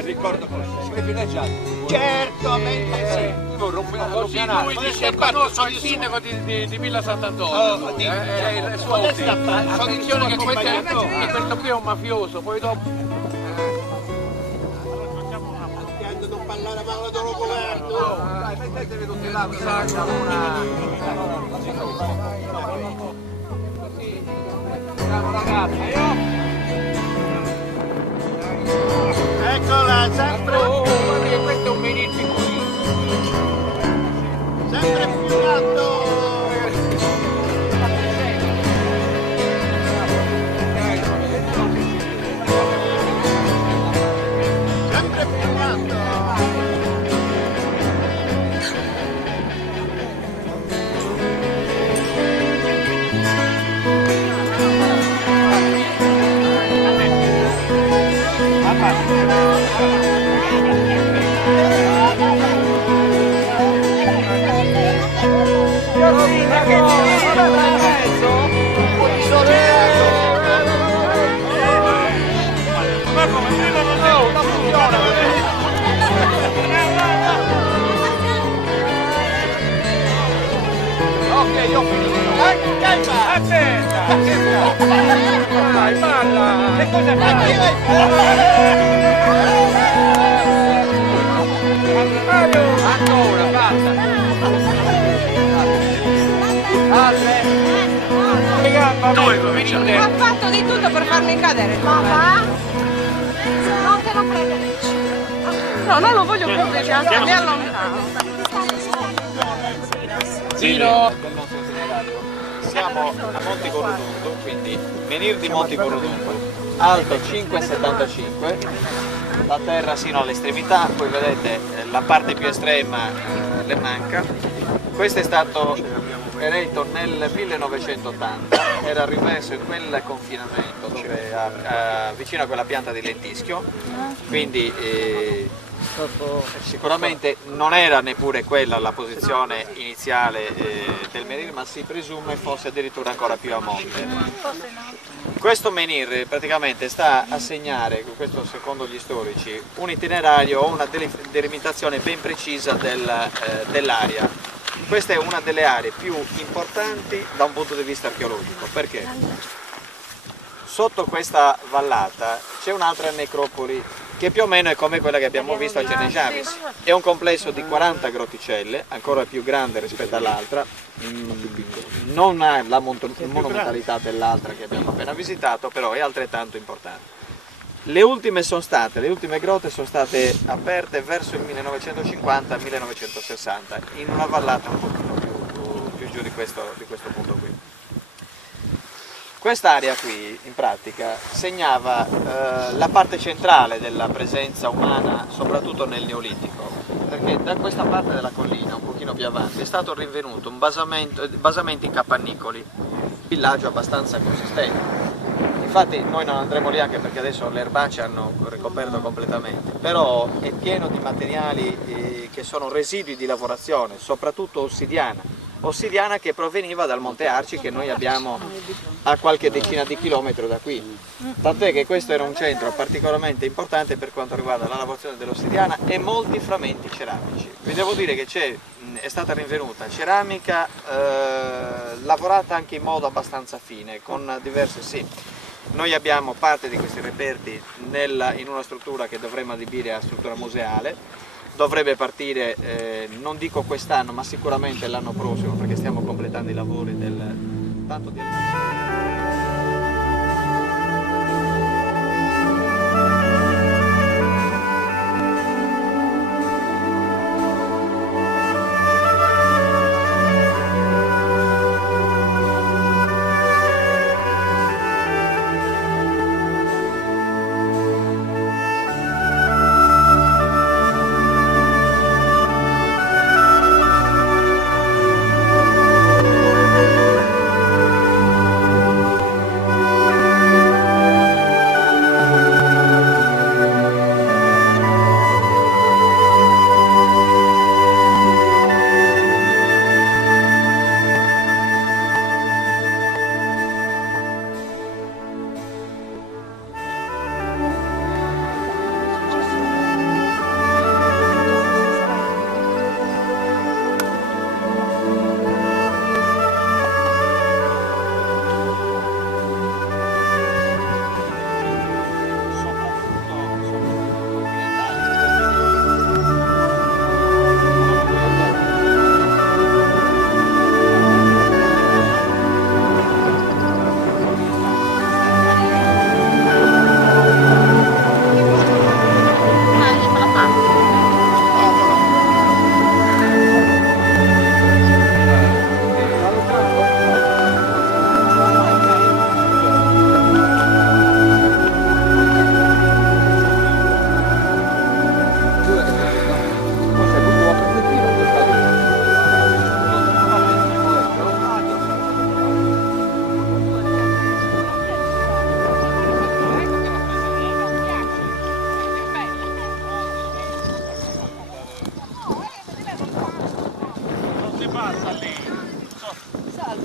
Ricordo si privilegiato. Certamente sì. Così lui dice conosco il sindaco di Villa Sant'Antonio. È il suo attenzione che questo qui è un mafioso, poi dopo. Non parlare male dello governo. Dai, mettetevi tutti là, bravo ragazzi, eccola, sempre! Oh, guarda che questo è un menino piccolino! Sempre più alto! Sempre più alto! Ok, io ho finito. Aspetta! Dai, parla! Che cosa fai? Ancora, basta! Dove cominciare? Ha fatto di tutto per farmi cadere. Papà? Non te lo prendere. No, non lo voglio pubblicare, mi allontano. Giro del nostro itinerario. Siamo a Monte Corrodundo, quindi menhir di Monte Corrodundo, alto 5,75, la terra sino all'estremità, poi vedete la parte più estrema le manca. Questo è stato eretto nel 1980, era rimesso in quel confinamento dove, vicino a quella pianta di lentischio, quindi sicuramente non era neppure quella la posizione iniziale del menhir, ma si presume fosse addirittura ancora più a monte. Questo menhir praticamente sta a segnare, questo secondo gli storici, un itinerario o una delimitazione ben precisa dell'area. Questa è una delle aree più importanti da un punto di vista archeologico, perché sotto questa vallata c'è un'altra necropoli che più o meno è come quella che abbiamo visto a Genejavis. È un complesso di 40 grotticelle, ancora più grande rispetto all'altra, non ha la monumentalità dell'altra che abbiamo appena visitato, però è altrettanto importante. Le ultime grotte sono state aperte verso il 1950-1960, in una vallata un pochino più giù di questo punto qui. Quest'area qui, in pratica, segnava la parte centrale della presenza umana, soprattutto nel Neolitico, perché da questa parte della collina, un pochino più avanti, è stato rinvenuto un basamento in cappannicoli, un villaggio abbastanza consistente. Infatti noi non andremo lì anche perché adesso le erbacce hanno ricoperto completamente, però è pieno di materiali che sono residui di lavorazione, soprattutto ossidiana che proveniva dal Monte Arci che noi abbiamo a qualche decina di chilometri da qui. Tant'è che questo era un centro particolarmente importante per quanto riguarda la lavorazione dell'ossidiana e molti frammenti ceramici. Vi devo dire che è stata rinvenuta ceramica lavorata anche in modo abbastanza fine, con diverse Noi abbiamo parte di questi reperti in una struttura che dovremmo adibire a struttura museale. Dovrebbe partire, non dico quest'anno, ma sicuramente l'anno prossimo, perché stiamo completando i lavori tanto di...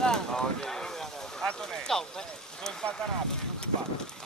Antonello, sono impantanato, non si fa.